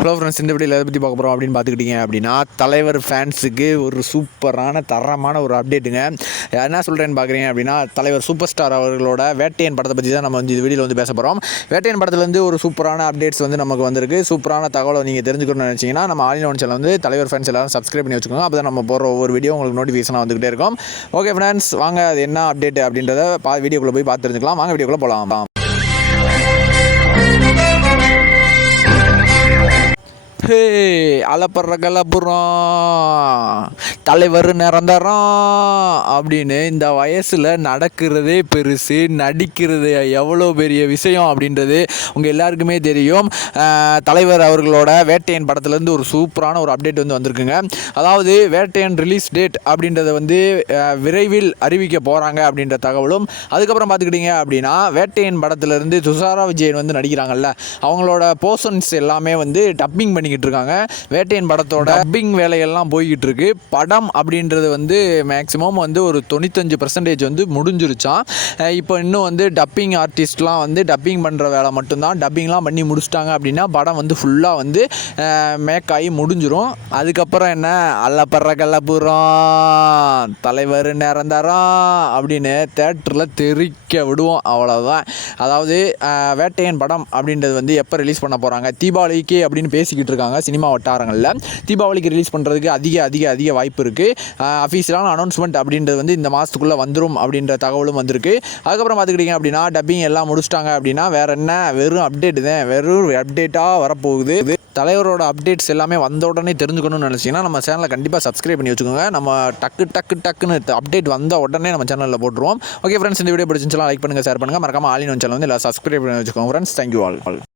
Hello friends இந்த video எதை பற்றி பார்க்க போகிறோம் அப்படின்னு பார்த்துக்கிட்டிங்க அப்படின்னா தலைவர் ஃபேன்ஸுக்கு ஒரு சூப்பரான தரமான ஒரு அப்டேட்டுங்க என்ன சொல்கிறேன்னு பார்க்குறீங்க அப்படின்னா தலைவர் சூப்பர் ஸ்டார் அவர்களோட வேட்டையன் படத்தை பற்றி தான் நம்ம வந்து இந்த வீடியோவில் வந்து பேச போகிறோம் வேட்டையன் படத்துலேருந்து ஒரு சூப்பரான அப்டேட்ஸ் வந்து நமக்கு வந்திருக்கு. சூப்பரான தகவலை நீங்கள் தெரிஞ்சுக்கணும்னு நினச்சிங்கன்னா நம்ம ஆலின் ஒன் சேனல் வந்து தலைவர் ஃபேன்ஸ் எல்லாரும் சப்ஸ்கிரைப் பண்ணி வச்சுக்கோங்க. அப்போ தான் நம்ம போகிற ஒவ்வொரு வீடியோ உங்களுக்கு நோட்டிஃபிகேஷனாக வந்துகிட்டே இருக்கும். ஓகே ஃப்ரெண்ட்ஸ் வாங்க அது என்ன அப்டேட் அப்படின்றத பா வீடியோக்குள்ளே போய் பார்த்து தெரிஞ்சுக்கலாம். வாங்க வீடியோக்குள்ளே போகலாம் Hey! அலப்பற கலப்புறோம் தலைவர் நிரந்தரம் அப்படின்னு இந்த வயசில் நடக்கிறதே பெருசு நடிக்கிறது எவ்வளோ பெரிய விஷயம் அப்படின்றது உங்கள் எல்லாருக்குமே தெரியும். தலைவர் அவர்களோட வேட்டையன் படத்துலேருந்து ஒரு சூப்பரான ஒரு அப்டேட் வந்து வந்திருக்குங்க. அதாவது வேட்டையன் ரிலீஸ் டேட் அப்படின்றத வந்து விரைவில் அறிவிக்க போகிறாங்க அப்படின்ற தகவலும் அதுக்கப்புறம் பார்த்துக்கிட்டிங்க அப்படின்னா வேட்டையன் படத்துலேருந்து துஷாரா விஜயன் வந்து நடிக்கிறாங்கல்ல அவங்களோட போர்ஷன்ஸ் எல்லாமே வந்து டப்பிங் பண்ணிக்கிட்டு இருக்காங்க. வேட்டையன் படத்தோட டப்பிங் வேலையெல்லாம் போய்கிட்டு இருக்கு படம் அப்படின்றது வந்து மேக்ஸிமம் வந்து ஒரு தொண்ணூத்தஞ்சு பர்சன்டேஜ் வந்து முடிஞ்சிருச்சான் இப்போ இன்னும் வந்து டப்பிங் ஆர்டிஸ்ட்லாம் வந்து டப்பிங் பண்ணுற வேலை மட்டும்தான். டப்பிங்லாம் பண்ணி முடிச்சிட்டாங்க அப்படின்னா படம் வந்து ஃபுல்லாக வந்து மேக் ஆகி முடிஞ்சிரும். அதுக்கப்புறம் என்ன? அல்லப்படுற கல்லப்புறம் தலைவர் நிரந்தரம் அப்படின்னு தேட்டரில் தெறிக்க விடுவோம் அவ்வளோதான் அதாவது வேட்டையன் படம் அப்படின்றது வந்து எப்போ ரிலீஸ் பண்ண போகிறாங்க தீபாவளிக்கு அப்படின்னு பேசிக்கிட்டு இருக்காங்க சினிமா வாரங்களில். தீபாவளிக்கு ரிலீஸ் பண்ணுறதுக்கு அதிக அதிக அதிக வாய்ப்பு இருக்குது அஃபீஷியலான அனௌன்ஸ்மெண்ட் அப்படின்றது வந்து இந்த மாதத்துக்குள்ளே வந்துடும் அப்படின்ற தகவலும் வந்திருக்கு. அதுக்கப்புறம் பார்த்துக்கிட்டிங்க அப்படின்னா டப்பிங் எல்லாம் முடிச்சிட்டாங்க அப்படின்னா வேறு என்ன? வெறும் அப்டேட் தான். வெறும் அப்டேட்டாக வரப்போகுது. தலைவரோட அப்டேட்ஸ் எல்லாமே வந்த உடனே தெரிஞ்சுக்கணும்னு நினச்சிங்கன்னா நம்ம சேனலை கண்டிப்பாக சப்ஸ்கிரைப் பண்ணி வச்சுக்கோங்க. நம்ம டக்கு டக்கு டக்குன்னு அப்டேட் வந்த உடனே நம்ம சேனலில் போட்டுருவோம். ஓகே ஃப்ரெண்ட்ஸ் இந்த வீடியோ பிடிச்சிருந்துச்சுலாம் லைக் பண்ணுங்கள் ஷேர் பண்ணுங்கள் மறக்காமல் ஆலின் சேனல் வந்து எல்லாம் சப்ஸ்கிரைப் பண்ணி வச்சுக்கோங்க ஃப்ரெண்ட்ஸ் தேங்க்யூ ஆல்